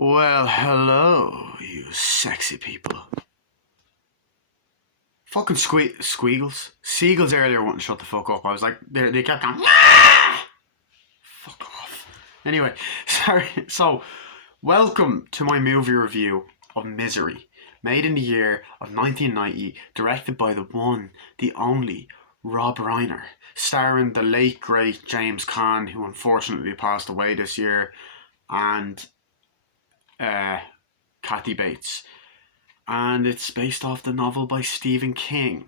Well, hello, you sexy people. Fucking squeagles. Seagulls earlier wouldn't shut the fuck up. I was like, they kept going, "Ah!" Fuck off. Anyway, sorry. So, welcome to my movie review of Misery, made in the year of 1990, directed by the one, the only, Rob Reiner, starring the late great James Caan, who unfortunately passed away this year, and uh, Kathy Bates. And it's based off the novel by Stephen King.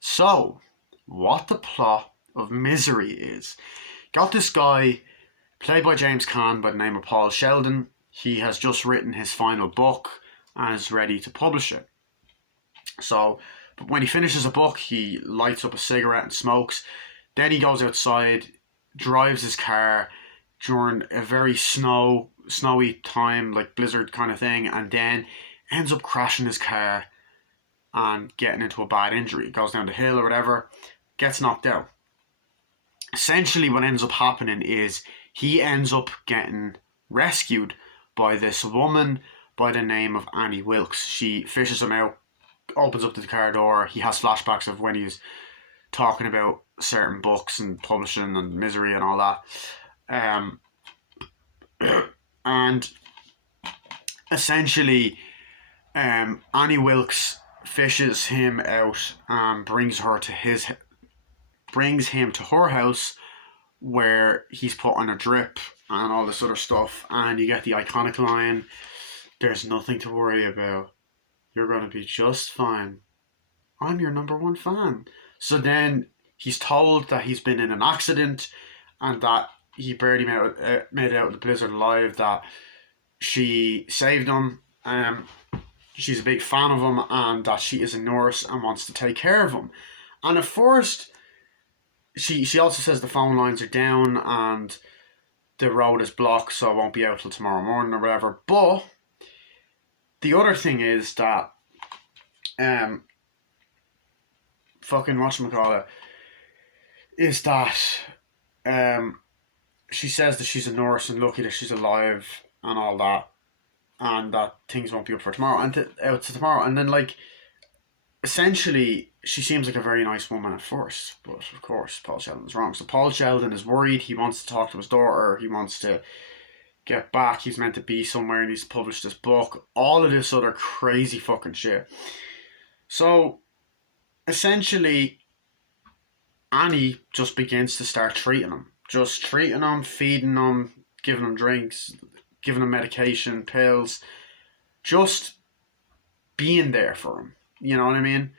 So, what the plot of Misery is. Got this guy, played by James Caan, by the name of Paul Sheldon. He has just written his final book and is ready to publish it. So, but when he finishes a book, he lights up a cigarette and smokes. Then he goes outside, drives his car during a very snowy time, like blizzard kind of thing, and then ends up crashing his car and getting into a bad injury. Goes down the hill or whatever, gets knocked out. Essentially, what ends up happening is he ends up getting rescued by this woman by the name of Annie Wilkes. She fishes him out, opens up the car door. He has flashbacks of when he's talking about certain books and publishing and misery and all that. And essentially, Annie Wilkes fishes him out and brings him to her house, where he's put on a drip and all this other stuff. And you get the iconic line, "There's nothing to worry about. You're going to be just fine. I'm your number one fan." So then he's told that he's been in an accident and that he barely made it out of the blizzard alive, that she saved him. She's a big fan of him, and that she is a nurse and wants to take care of him. And at first, she also says the phone lines are down and the road is blocked, so it won't be out till tomorrow morning or whatever. But the other thing is that fucking whatchamacallit is that she says that she's a nurse and lucky that she's alive and all that, and that things won't be up for tomorrow and out to tomorrow. And then, like, essentially, she seems like a very nice woman at first, but of course Paul Sheldon's wrong. So Paul Sheldon is worried. He wants to talk to his daughter. He wants to get back. He's meant to be somewhere and he's published this book. All of this other crazy fucking shit. So essentially, Annie just begins to start treating him. Just treating him, feeding him, giving him drinks, giving him medication, pills. Just being there for him. You know what I mean?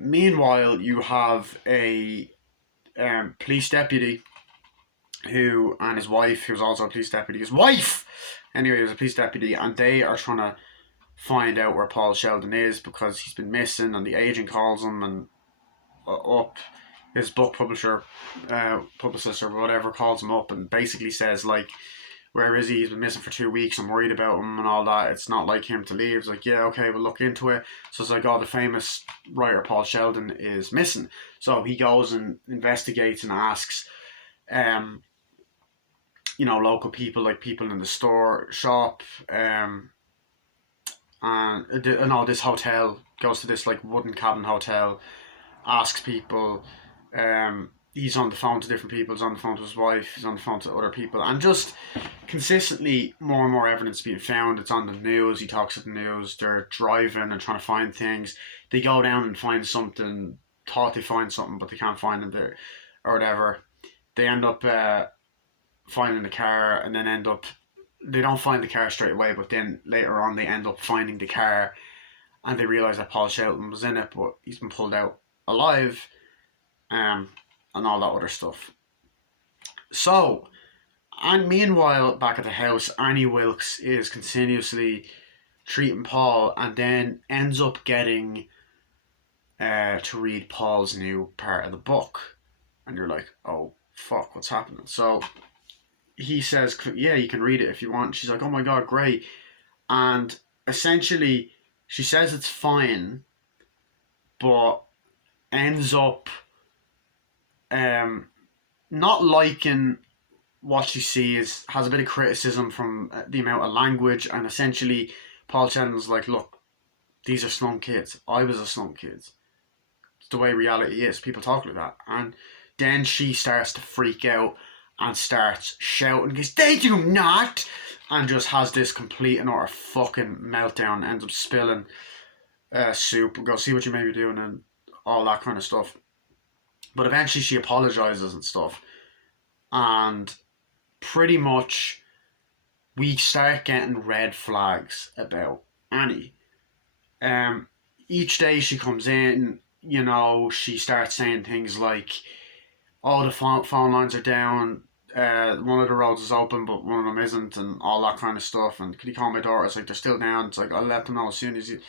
Meanwhile, you have a police deputy who, and his wife, who's also a police deputy. His wife! Anyway, he was a police deputy, and they are trying to find out where Paul Sheldon is because he's been missing, and the agent calls him and up. His book publicist or whatever calls him up and basically says, like, "Where is he? He's been missing for 2 weeks. I'm worried about him and all that. It's not like him to leave." It's like, "Yeah, okay, we'll look into it." So it's like, oh, the famous writer Paul Sheldon is missing. So he goes and investigates and asks, local people, like people in the shop, and all this hotel, goes to this like wooden cabin hotel, asks people. He's on the phone to different people. He's on the phone to his wife. He's on the phone to other people, and just consistently more and more evidence being found. It's on the news. He talks to the news. They're driving and trying to find things. They go down and find something. Thought they find something, but they can't find it there, or whatever. They end up finding the car, and then they don't find the car straight away, but then later on they end up finding the car, and they realize that Paul Sheldon was in it, but he's been pulled out alive. And all that other stuff. So, and meanwhile, back at the house, Annie Wilkes is continuously treating Paul, and then ends up getting to read Paul's new part of the book. And you're like, oh, fuck, what's happening? So, he says, yeah, you can read it if you want. She's like, oh my god, great. And essentially, she says it's fine, but ends up not liking what she sees has a bit of criticism from the amount of language, and essentially Paul Sheldon's like, look, these are slum kids. I was a slum kid. It's the way reality is. People talk like that. And then she starts to freak out and starts shouting, because they do not, and just has this complete and utter fucking meltdown, ends up spilling soup, and go see what you may be doing, and all that kind of stuff. But eventually she apologizes and stuff, and pretty much we start getting red flags about Annie. Each day she comes in, she starts saying things like, "Oh, the phone lines are down. One of the roads is open, but one of them isn't," and all that kind of stuff. And could you call my daughter? It's like they're still down. It's like, I'll let them know as soon as you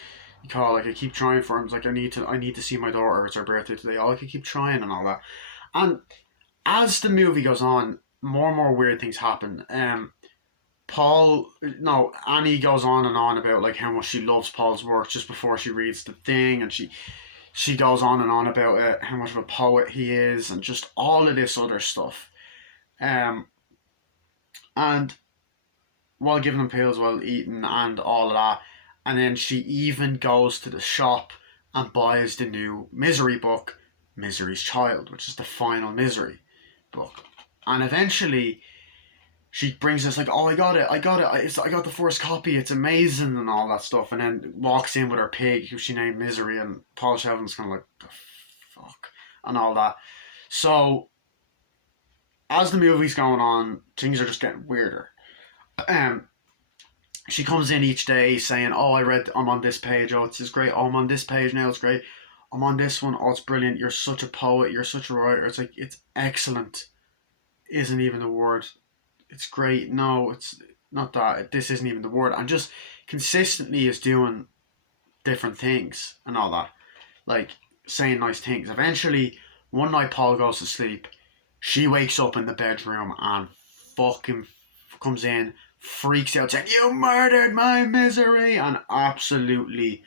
call. Like, I keep trying for him. It's like, I need to see my daughter. It's her birthday today. Oh, I can keep trying and all that. And as the movie goes on, more and more weird things happen. Annie goes on and on about like how much she loves Paul's work just before she reads the thing, and she goes on and on about how much of a poet he is, and just all of this other stuff. And while giving him pills, while eating, and all of that, and then she even goes to the shop and buys the new Misery book, Misery's Child, which is the final Misery book, and eventually she brings us like, "Oh, I got it, I got the first copy, it's amazing," and all that stuff, and then walks in with her pig, who she named Misery, and Paul Sheldon's kind of like, "The fuck," and all that. So as the movie's going on, things are just getting weirder. She comes in each day saying, "Oh, I'm on this page. Oh, it's great. Oh, I'm on this page now. It's great. I'm on this one. Oh, it's brilliant. You're such a poet. You're such a writer." It's like, it's excellent. Isn't even the word. It's great. No, it's not that. This isn't even the word. And just consistently is doing different things and all that. Like, saying nice things. Eventually, one night Paul goes to sleep. She wakes up in the bedroom and fucking comes in, freaks out, saying, "You murdered my Misery," and absolutely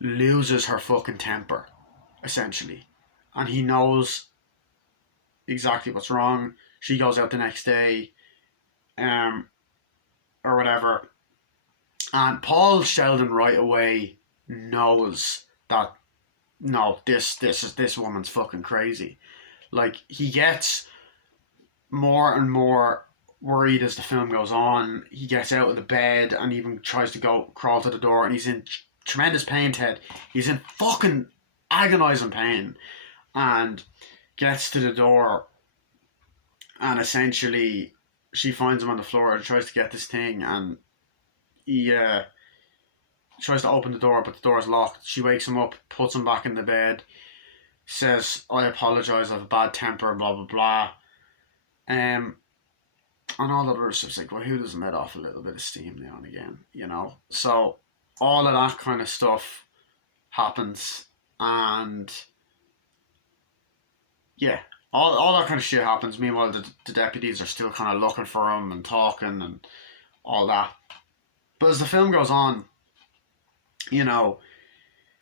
loses her fucking temper, essentially. And he knows exactly what's wrong. She goes out the next day, or whatever. And Paul Sheldon right away knows that, no, this woman's fucking crazy. Like, he gets more and more worried as the film goes on. He gets out of the bed and even tries to go crawl to the door, and he's in tremendous pain, Ted. He's in fucking agonizing pain, and gets to the door, and essentially she finds him on the floor and tries to get this thing, and he tries to open the door, but the door is locked. She wakes him up, puts him back in the bed, says, "I apologise, I have a bad temper," blah blah blah. And all that other stuff's like, well, who doesn't let off a little bit of steam now and again, So all of that kind of stuff happens, and yeah, all that kind of shit happens. Meanwhile, the deputies are still kind of looking for him and talking and all that. But as the film goes on,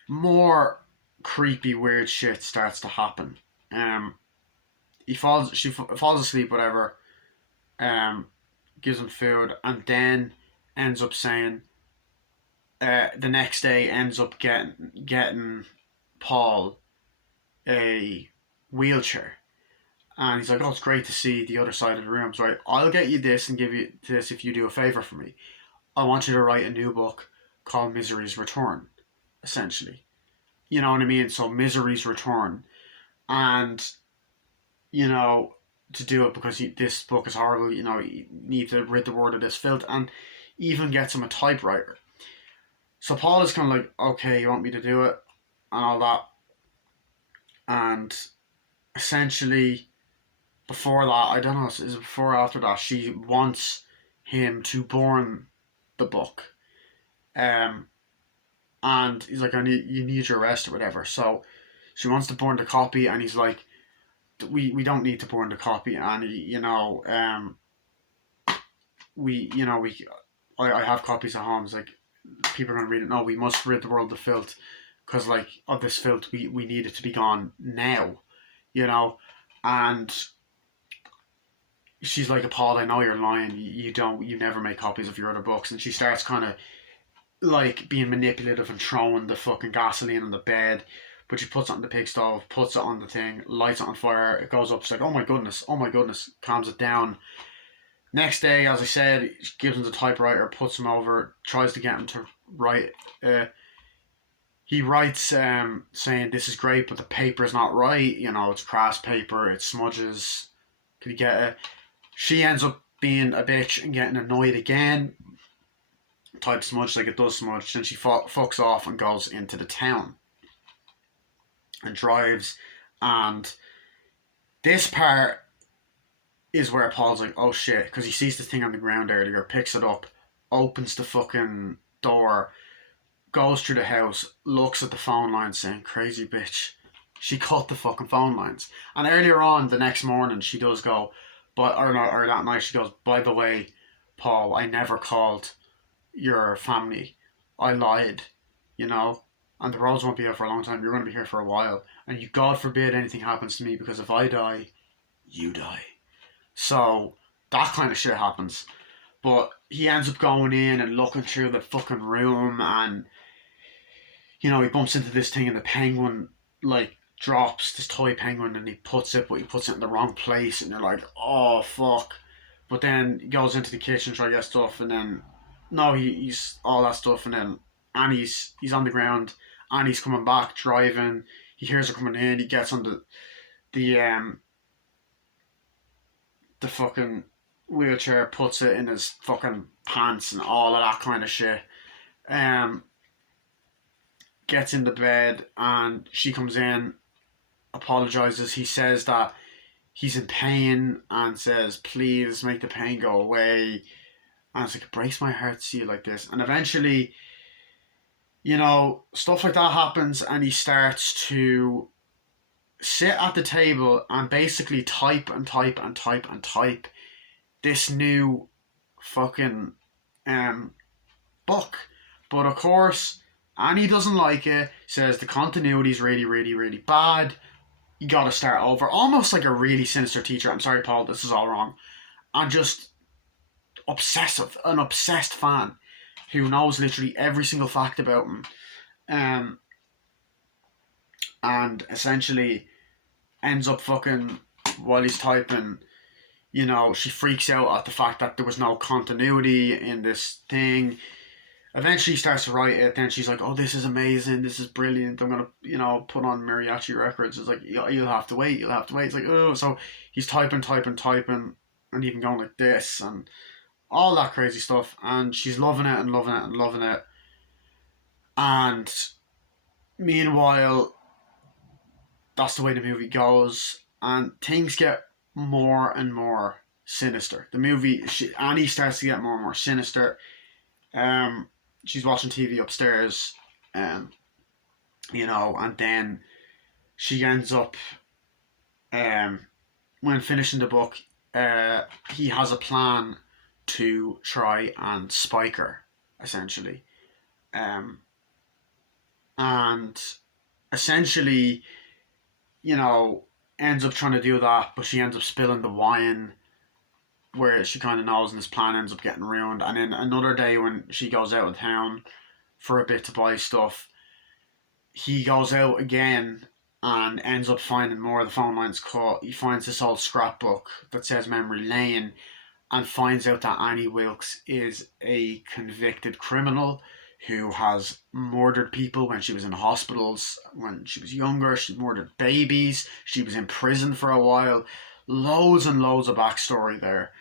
more creepy, weird shit starts to happen. She falls asleep, whatever. Gives him food, and then ends up saying, the next day ends up getting Paul a wheelchair, and he's like, "Oh, it's great to see the other side of the room. So, right, I'll get you this and give you this if you do a favor for me. I want you to write a new book called Misery's Return," essentially. You know what I mean? So Misery's Return, and to do it because this book is horrible. You need to rid the world of this filth, and even gets him a typewriter. So Paul is kind of like, "Okay, you want me to do it," and all that, and essentially before that, I don't know, is it before or after that, she wants him to burn the book, and he's like, you need your rest or whatever. So she wants to burn the copy, and he's like, we don't need to burn the copy, and I have copies at home. It's like, people are gonna read it. No, we must rid the world of filth, because like, of this filth, we need it to be gone now, and she's like, Paul, I know you're lying. You never make copies of your other books. And she starts kind of like being manipulative and throwing the fucking gasoline on the bed. But she puts it on the pig stove, puts it on the thing, lights it on fire. It goes up. She's like, oh my goodness, calms it down. Next day, as I said, she gives him the typewriter, puts him over, tries to get him to write. He writes saying this is great, but the paper is not right. You know, it's crass paper, it smudges. Could you get it? She ends up being a bitch and getting annoyed again. Type smudge like it does smudge. Then she fucks off and goes into the town and drives. And this part is where Paul's like, oh shit, because he sees the thing on the ground earlier, picks it up, opens the fucking door, goes through the house, looks at the phone line saying, crazy bitch. She cut the fucking phone lines. And earlier on, the next morning, she does go, or that night, she goes, by the way, Paul, I never called your family. I lied, you know, and the roads won't be here for a long time. You're going to be here for a while. And you, God forbid anything happens to me, because if I die, you die. So that kind of shit happens. But he ends up going in and looking through the fucking room, and you know, he bumps into this thing, and the penguin like drops this toy penguin, and he puts it in the wrong place, and you're like, oh fuck. But then he goes into the kitchen, try to get stuff, and then no, he's all that stuff, and then Annie's he's on the ground. Annie's coming back driving. He hears her coming in. He gets on the the fucking wheelchair, puts it in his fucking pants and all of that kind of shit. Um, Gets into bed, and she comes in, apologizes. He says that he's in pain and says, please make the pain go away. And it's like, it breaks my heart to see you like this. And eventually, you know, stuff like that happens, and he starts to sit at the table and basically type and type and type and type this new fucking book. But of course, Annie doesn't like it, says the continuity is really, really, really bad. You gotta start over. Almost like a really sinister teacher. I'm sorry, Paul, this is all wrong. And just an obsessed fan who knows literally every single fact about him. Um, and essentially ends up fucking, while he's typing, you know, she freaks out at the fact that there was no continuity in this thing. Eventually starts to write it, then she's like, oh, this is amazing, this is brilliant, I'm gonna, you know, put on Mariachi Records. It's like, you'll have to wait. It's like, oh, so he's typing, and even going like this, and all that crazy stuff, and she's loving it and loving it and loving it. And meanwhile, that's the way the movie goes, and things get more and more sinister. The movie, Annie starts to get more and more sinister. She's watching TV upstairs, you know, and then she ends up, when finishing the book, he has a plan to try and spike her, essentially. And essentially, you know, ends up trying to do that, but she ends up spilling the wine where she kind of knows, and this plan ends up getting ruined. And then another day when she goes out of town for a bit to buy stuff, he goes out again and ends up finding more of the phone lines cut. He finds this old scrapbook that says Memory Lane, and finds out that Annie Wilkes is a convicted criminal who has murdered people when she was in hospitals when she was younger. She murdered babies. She was in prison for a while. Loads and loads of backstory there.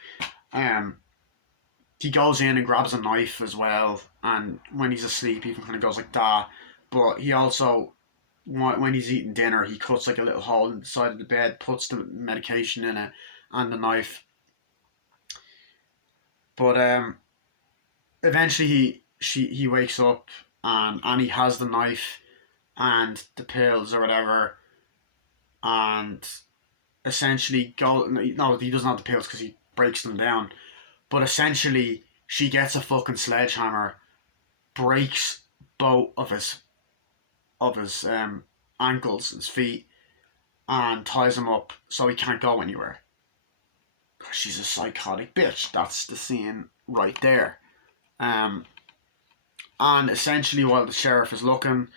He goes in and grabs a knife as well, and when he's asleep, he kind of goes like that. But he also, when he's eating dinner, he cuts like a little hole in the side of the bed, puts the medication in it, and the knife. But eventually he wakes up, and Annie has the knife and the pills or whatever, and essentially no, he doesn't have the pills because he breaks them down. But essentially, she gets a fucking sledgehammer, breaks both of his ankles, his feet, and ties him up so he can't go anywhere. she's a psychotic bitch. That's the scene right there. And essentially, while the sheriff is looking,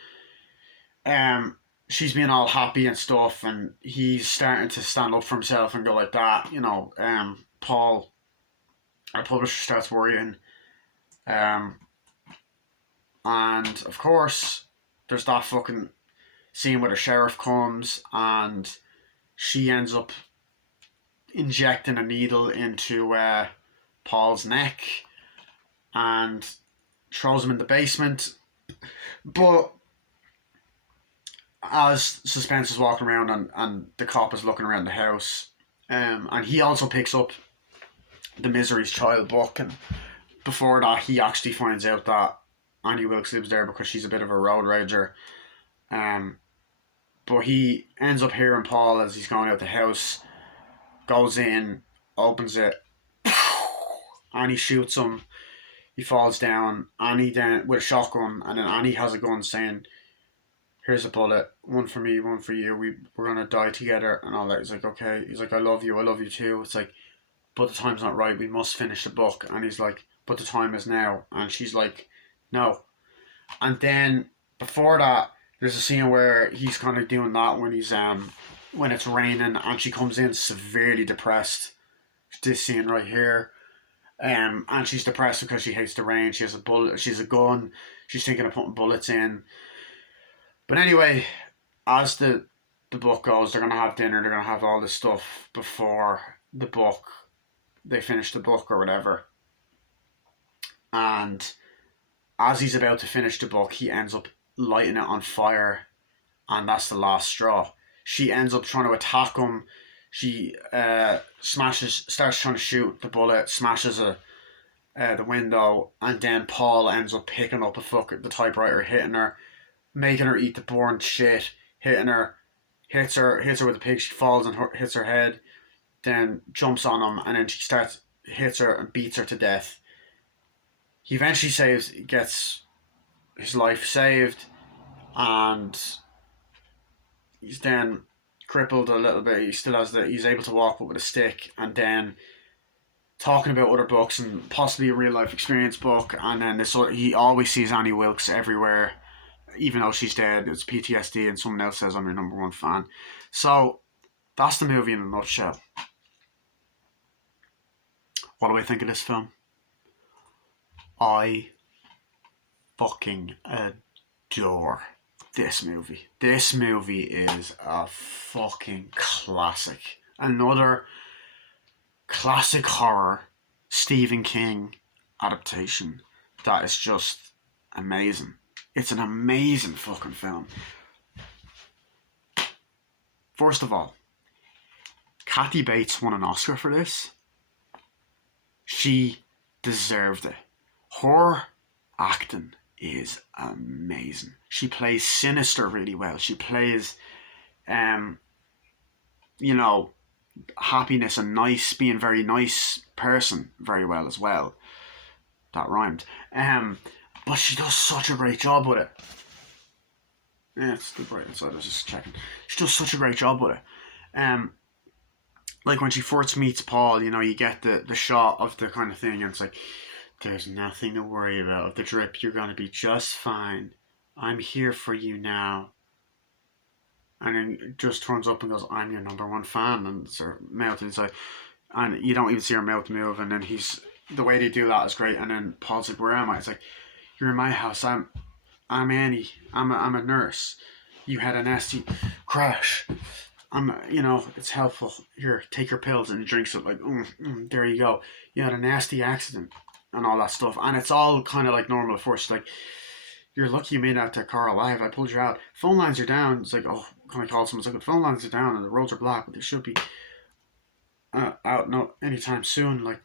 she's being all happy and stuff, and he's starting to stand up for himself and go like that. Paul, our publisher, starts worrying. And of course, there's that fucking scene where the sheriff comes and she ends up injecting a needle into Paul's neck and throws him in the basement. But as Suspense is walking around and the cop is looking around the house, and he also picks up the Misery's Child book, and before that he actually finds out that Annie Wilkes lives there because she's a bit of a road rager. But he ends up hearing Paul as he's going out the house, goes in, opens it, and he shoots him. He falls down. Annie then with a shotgun, and then Annie has a gun saying, "Here's a bullet, one for me, one for you. We're gonna die together," and all that. He's like, "Okay." He's like, I love you too." It's like, "But the time's not right. We must finish the book." And he's like, "But the time is now." And she's like, "No." And then before that, there's a scene where he's kind of doing that when he's when it's raining, and she comes in severely depressed. This scene right here. And she's depressed because she hates the rain. She has a bullet. She has a gun. She's thinking of putting bullets in. But anyway, as the book goes, they're gonna have dinner. They're gonna have all this stuff before the book. They finish the book or whatever. And as he's about to finish the book, he ends up lighting it on fire, and that's the last straw. She ends up trying to attack him. She starts trying to shoot the bullet, smashes the window, and then Paul ends up picking up the typewriter, hitting her, making her eat the burnt shit, hitting her, hits her with a pig. She falls and hits her head, then jumps on him, and then hits her and beats her to death. He eventually gets his life saved, and he's then crippled a little bit. He still has he's able to walk with a stick, and then talking about other books and possibly a real life experience book, and then he always sees Annie Wilkes everywhere, even though she's dead. It's PTSD, and someone else says, "I'm your number one fan." So that's the movie in a nutshell. What do I think of this film? I fucking adore this movie. This movie is a fucking classic. Another classic horror Stephen King adaptation that is just amazing. It's an amazing fucking film. First of all, Kathy Bates won an Oscar for this. She deserved it. Her acting is amazing. She plays sinister really well. She plays, happiness and being very nice person very well as well. That rhymed. But she does such a great job with it. Yeah, it's the bright inside. I was just checking. She does such a great job with it. Like when she first meets Paul, you get the shot of the kind of thing, and it's like, "There's nothing to worry about. The drip, you're gonna be just fine. I'm here for you now." And then it just turns up and goes, "I'm your number one fan," and it's her mouth inside, and you don't even see her mouth move. And then the way they do that is great. And then Paul's like, "Where am I?" It's like, "You're in my house. I'm Annie. I'm a nurse. You had a nasty crash. It's helpful. Here, take your pills," and he drinks it like, there you go. You had a nasty accident and all that stuff. And it's all kind of like normal at first. Like, "You're lucky you made out that car alive. I pulled you out. Phone lines are down." It's like, "Oh, can I call someone?" It's like, "The phone lines are down and the roads are black, but they should be out anytime soon. Like,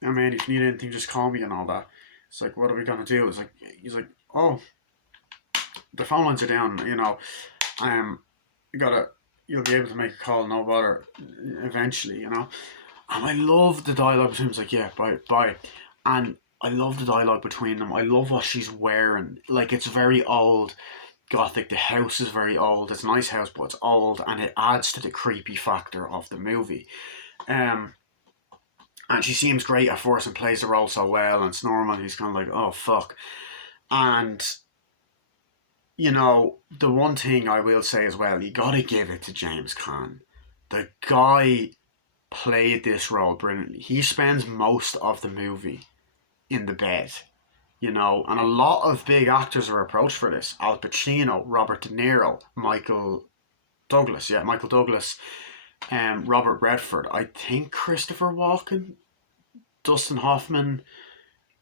man, if you need anything, just call me," and all that. It's like, "What are we gonna do?" It's like, he's like, "Oh, the phone lines are down. You'll be able to make a call, no bother, eventually, And I love the dialogue between them. It's like, "Yeah, bye." And I love the dialogue between them. I love what she's wearing. Like, it's very old gothic. The house is very old. It's a nice house, but it's old, and it adds to the creepy factor of the movie. And she seems great at first and plays the role so well, and it's normal. He's kind of like, oh fuck. And the one thing I will say as well, you gotta give it to James Caan. The guy played this role brilliantly. He spends most of the movie in the bed, and a lot of big actors are approached for this. Al Pacino, Robert De Niro, Michael Douglas, Robert Redford, I think Christopher Walken, Dustin Hoffman,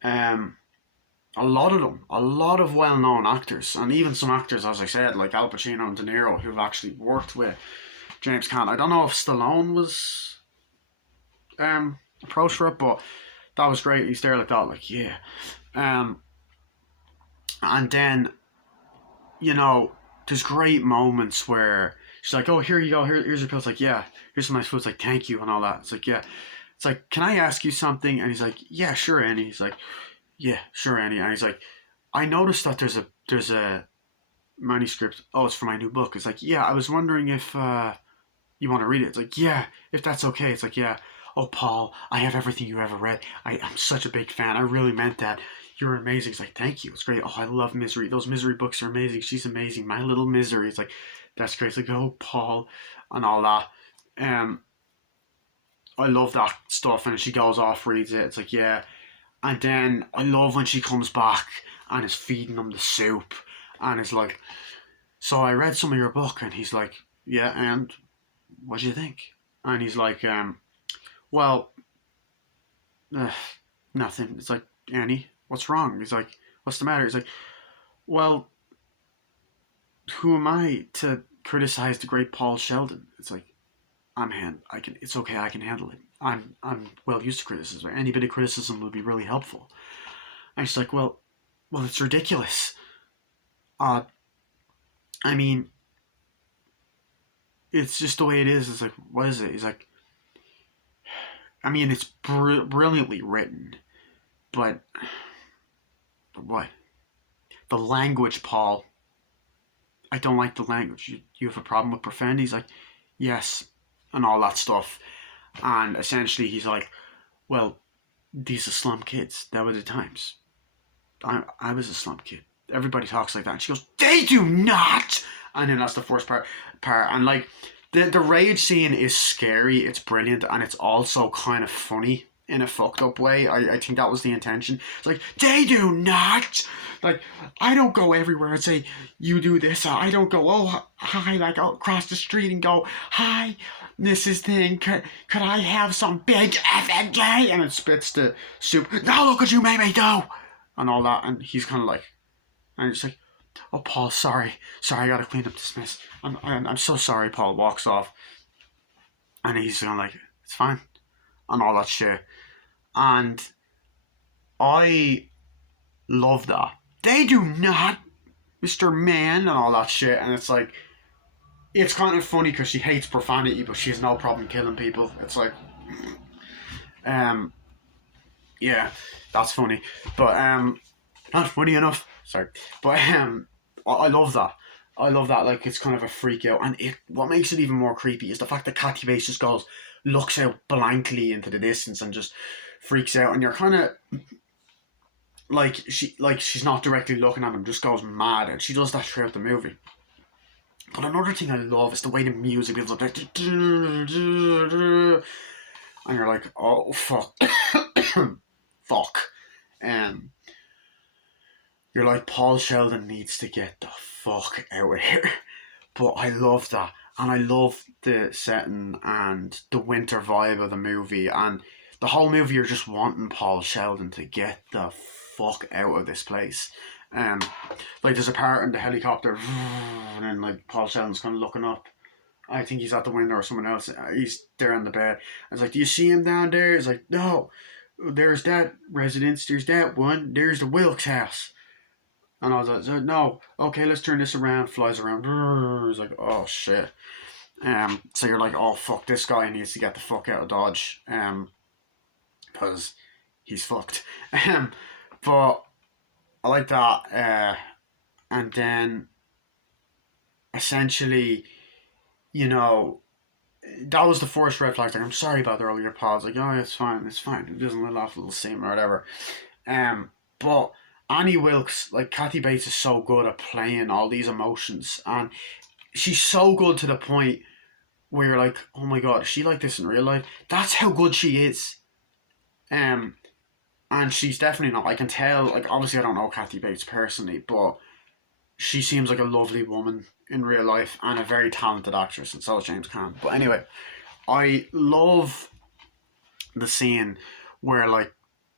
um, a lot of them, a lot of well-known actors, and even some actors, as I said, like Al Pacino and De Niro, who've actually worked with James Caan. I don't know if Stallone was approached for it, but that was great. He's there like that, like yeah. And then there's great moments where she's like, "Oh, here you go. Here's your pill." It's like, "Yeah, here's some nice food." It's like, "Thank you," and all that. It's like, "Yeah." It's like, "Can I ask you something?" And he's like, "Yeah, sure, Annie." He's like, "Yeah, sure, Annie." And he's like, "I noticed that there's a manuscript. Oh, it's for my new book." It's like, "Yeah, I was wondering if you want to read it." It's like, "Yeah, if that's okay." It's like, "Yeah." "Oh, Paul, I have everything you ever read. I'm such a big fan. I really meant that. You're amazing." It's like, "Thank you. It's great. Oh, I love Misery. Those Misery books are amazing. She's amazing. My Little Misery." It's like, "That's great." It's like, "Oh, Paul," and all that. Um, I love that stuff. And she goes off, reads it. It's like, yeah. And then I love when she comes back and is feeding him the soup and is like, "So I read some of your book," and he's like, "Yeah, and what do you think?" And he's like, "Well, uh, nothing." It's like, "Annie, what's wrong?" He's like, "What's the matter?" He's like, "Well, who am I to criticize the great Paul Sheldon?" It's like, I can. It's okay. I can handle it. I'm well used to criticism. Any bit of criticism would be really helpful." And she's like, "Well, it's ridiculous. Uh, I mean, it's just the way it is." It's like, "What is it?" He's like, "I mean, it's brilliantly written, but what? The language, Paul. I don't like the language. You have a problem with profanity?" He's like, "Yes," and all that stuff. And essentially, he's like, "Well, these are slum kids. That were the times. I was a slum kid. Everybody talks like that." And she goes, "They do not." And then that's the first part. And like the rage scene is scary. It's brilliant, and it's also kind of funny in a fucked up way. I think that was the intention. It's like, "They do not." Like, I don't go everywhere and say, "You do this." I don't go, "Oh, hi," like out across the street and go, "Hi, Mrs. Thing, could I have some big FNJ?" And it spits the soup. "Now look what you made me do," and all that. And he's kind of like, and it's like, "Oh, Paul, sorry, I gotta clean up this mess. I'm so sorry." Paul walks off, and he's kind of like, "It's fine," and all that shit. And I love that. "They do not, Mr. Man," and all that shit. And it's like, it's kind of funny because she hates profanity, but she has no problem killing people. It's like, um, yeah, that's funny. But not funny enough. Sorry, but I love that. I love that. Like, it's kind of a freak out, and what makes it even more creepy is the fact that Kathy Bates just looks out blankly into the distance and just freaks out, and you're kind of like she's not directly looking at him, just goes mad, and she does that throughout the movie. But another thing I love is the way the music builds up, like, and you're like, "Oh fuck, fuck," and you're like, "Paul Sheldon needs to get the fuck out of here." But I love that, and I love the setting and the winter vibe of the movie, and the whole movie you're just wanting Paul Sheldon to get the fuck out of this place. Um, like there's a part in the helicopter, and then like Paul Sheldon's kind of looking up. I think he's at the window or someone else. He's there on the bed. I was like, "Do you see him down there?" It's like, "No, there's that residence. There's that one. There's the Wilkes house." And I was like, "No, okay, let's turn this around." Flies around. It's like, "Oh shit." So you're like, "Oh fuck, this guy needs to get the fuck out of Dodge." Because he's fucked. But I like that. And then essentially, you know, that was the first red flag. Like, I'm sorry about the earlier pause. Like, oh, it's fine, it's fine. It doesn't let off a little steam or whatever. But Annie Wilkes, like Kathy Bates, is so good at playing all these emotions, and she's so good to the point where you're like, oh my god, is she like this in real life? That's how good she is. Um, and she's definitely not. I can tell. Like, obviously, I don't know Kathy Bates personally, but she seems like a lovely woman in real life and a very talented actress, and so is James Caan. But anyway, I love the scene where like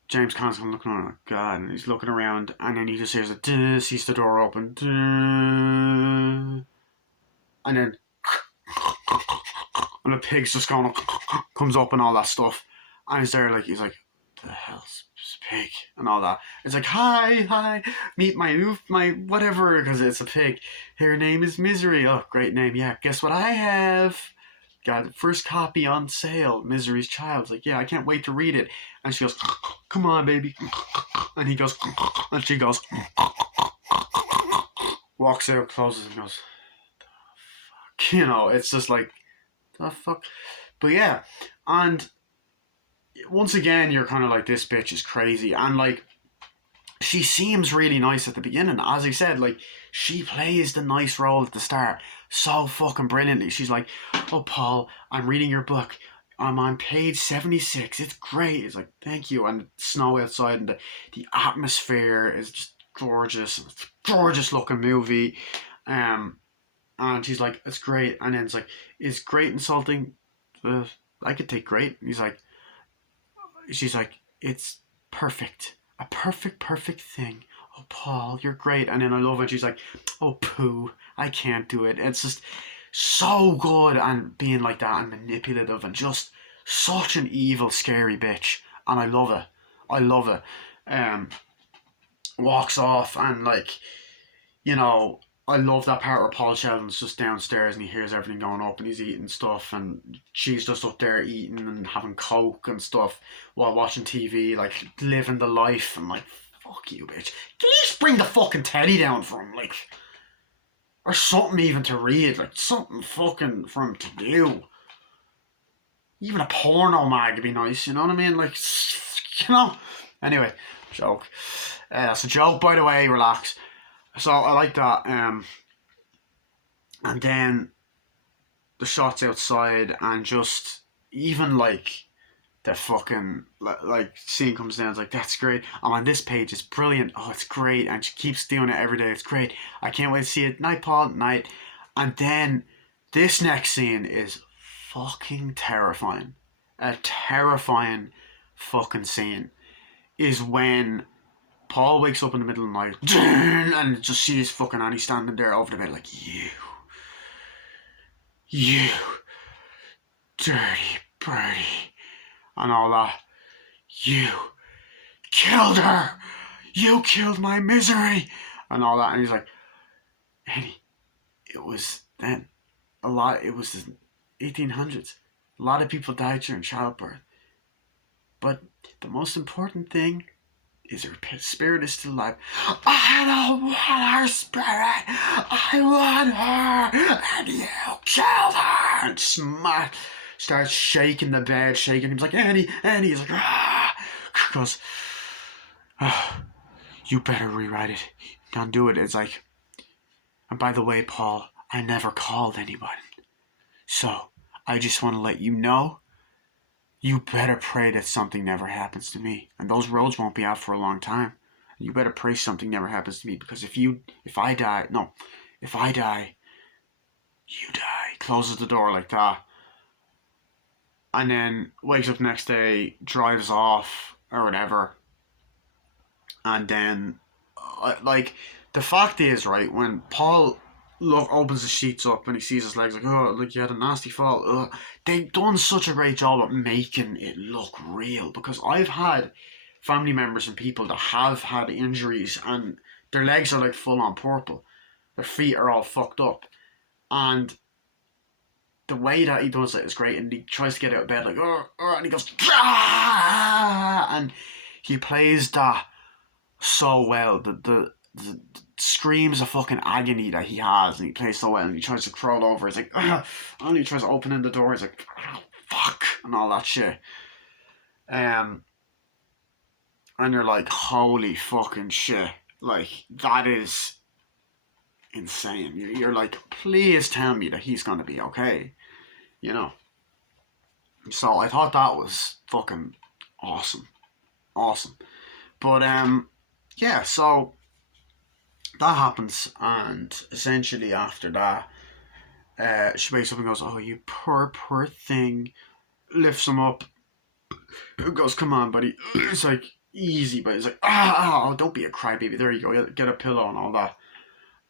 James Caan's looking around, oh God, and he's looking around, and then he just hears a sees the door open, and then and the pig's just going comes up and all that stuff, and he's like, the hell's this pig and all that. It's like, hi, meet my whatever, because it's a pig. Her name is Misery. Oh, great name. Yeah, guess what I have? Got the first copy on sale, Misery's Child. It's like, yeah, I can't wait to read it. And she goes, come on, baby. And he goes, and she goes, walks out, closes, and goes, fuck. You know, it's just like, the fuck. But yeah, and once again, you're kind of like, this bitch is crazy. And like, she seems really nice at the beginning. As I said, like, she plays the nice role at the start so fucking brilliantly. She's like, oh, Paul, I'm reading your book. I'm on page 76. It's great. It's like, thank you. And the snow outside and the atmosphere is just gorgeous. It's a gorgeous looking movie. And she's like, it's great. And then it's like, is great insulting? I could take great. And she's like, it's perfect. A perfect thing. Oh, Paul, you're great. And then I love it. She's like, oh, poo, I can't do it. It's just so good and being like that and manipulative and just such an evil, scary bitch. And I love it. I love it. Walks off and like, you know, I love that part where Paul Sheldon's just downstairs and he hears everything going up and he's eating stuff and she's just up there eating and having coke and stuff while watching TV, like living the life. And like, fuck you, bitch. Can you just bring the fucking teddy down for him, like, or something even to read, like something fucking for him to do. Even a porno mag would be nice, you know what I mean? Like, you know. Anyway, joke. That's a joke, by the way. Relax. So I like that. And then the shots outside and just even like the fucking like scene comes down. It's like, that's great. I'm on this page. It's brilliant. Oh, it's great. And she keeps doing it every day. It's great. I can't wait to see it. Night, Paul. Night. And then this next scene is fucking terrifying. A terrifying fucking scene is when Paul wakes up in the middle of the night and just sees fucking Annie standing there over the bed like, you dirty birdie, and all that. You killed her. You killed my Misery, and all that. And he's like, Annie, it was then. It was the 1800s. A lot of people died during childbirth. But the most important thing is her spirit is still alive. I don't want her spirit. I want her. And you killed her. And starts shaking the bed, shaking. He's like, Annie. He's like, ah. He goes, oh, you better rewrite it. Don't do it. It's like, and by the way, Paul, I never called anyone. So, I just want to let you know, you better pray that something never happens to me. And those roads won't be out for a long time. You better pray something never happens to me. Because if I die, you die. Closes the door like that. And then wakes up the next day, drives off, or whatever. And then, like, the fact is, right, when Paul opens the sheets up and he sees his legs, like, oh, like, you had a nasty fall. Ugh. They've done such a great job at making it look real, because I've had family members and people that have had injuries and their legs are like full on purple, their feet are all fucked up, and the way that he does it is great. And he tries to get out of bed like, and he goes, ah! And he plays that so well. The screams of fucking agony that he has, and he plays so well, and he tries to crawl over. He's like, ugh, and he tries to open in the door. He's like, oh, fuck, and all that shit. And you're like, holy fucking shit, like that is insane. You're like, please tell me that he's gonna be okay, you know. So I thought that was fucking awesome, awesome. But yeah, so that happens, and essentially after that, she wakes up and goes, "Oh, you poor thing." Lifts him up. Goes, "Come on, buddy." It's like easy, but he's like, "Ah, oh, don't be a crybaby. There you go. Get a pillow and all that."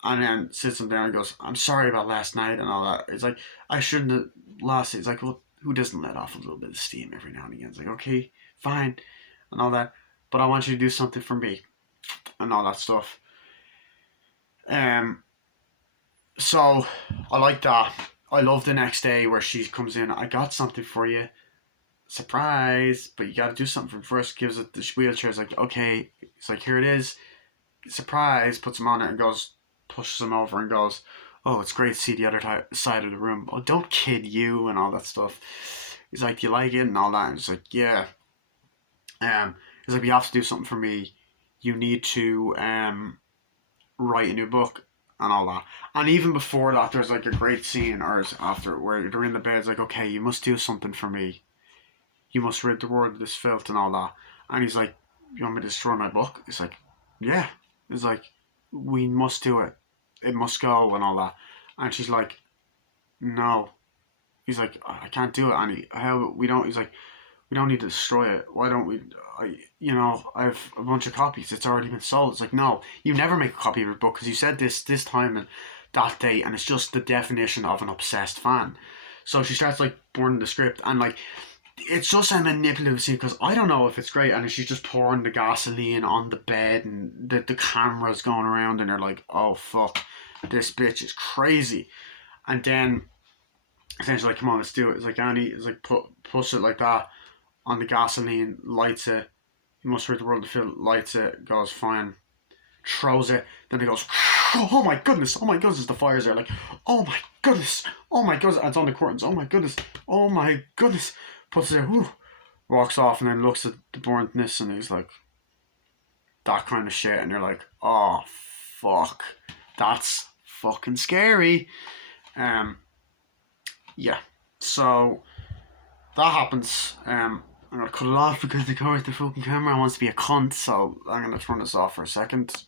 And then sits him down and goes, "I'm sorry about last night and all that." It's like, "I shouldn't have lost it." It's like, well, who doesn't let off a little bit of steam every now and again? It's like, okay, fine, and all that, but I want you to do something for me and all that stuff. Um, so I like that. I love the next day where she comes in. "I got something for you, surprise! But you got to do something for him first." Gives it the wheelchair. It's like, okay. It's like, here it is, surprise. Puts him on it and goes, pushes him over and goes, "Oh, it's great to see the other side of the room. Oh, don't kid you," and all that stuff. He's like, "Do you like it?" and all that. And it's like, yeah. He's like, "You have to do something for me. You need to write a new book and all that." And even before that, there's like a great scene, or after, where they're in the bed. It's like, "Okay, you must do something for me. You must rid the world of this filth and all that." And he's like, "You want me to destroy my book?" It's like, yeah. It's like, we must do it. It must go and all that. And she's like, "No." He's like, "I can't do it, Annie. How we don't?" He's like, "We don't need to destroy it. Why don't we? I have a bunch of copies. It's already been sold." It's like, "No, you never make a copy of your book because you said this time and that date, and it's just the definition of an obsessed fan." So she starts like burning the script, and like, it's just a manipulative scene because I don't know if it's great, and she's just pouring the gasoline on the bed, and the camera's going around, and they're like, "Oh fuck, this bitch is crazy." And then essentially, like, "Come on, let's do it." It's like, Annie is like, push it like that on the gasoline, lights it. "You must rid the world of Phil," lights it, goes, "Fine." Throws it, then it goes, "Oh my goodness, oh my goodness," the fire's there, like, "Oh my goodness, oh my goodness," and it's on the curtains, "Oh my goodness, oh my goodness." Puts it there, whew, walks off, and then looks at the burntness, and he's like, that kind of shit, and you're like, oh fuck, that's fucking scary. Um, yeah, so that happens. I'm gonna cut it off because the fucking camera wants to be a cunt, so I'm gonna turn this off for a second.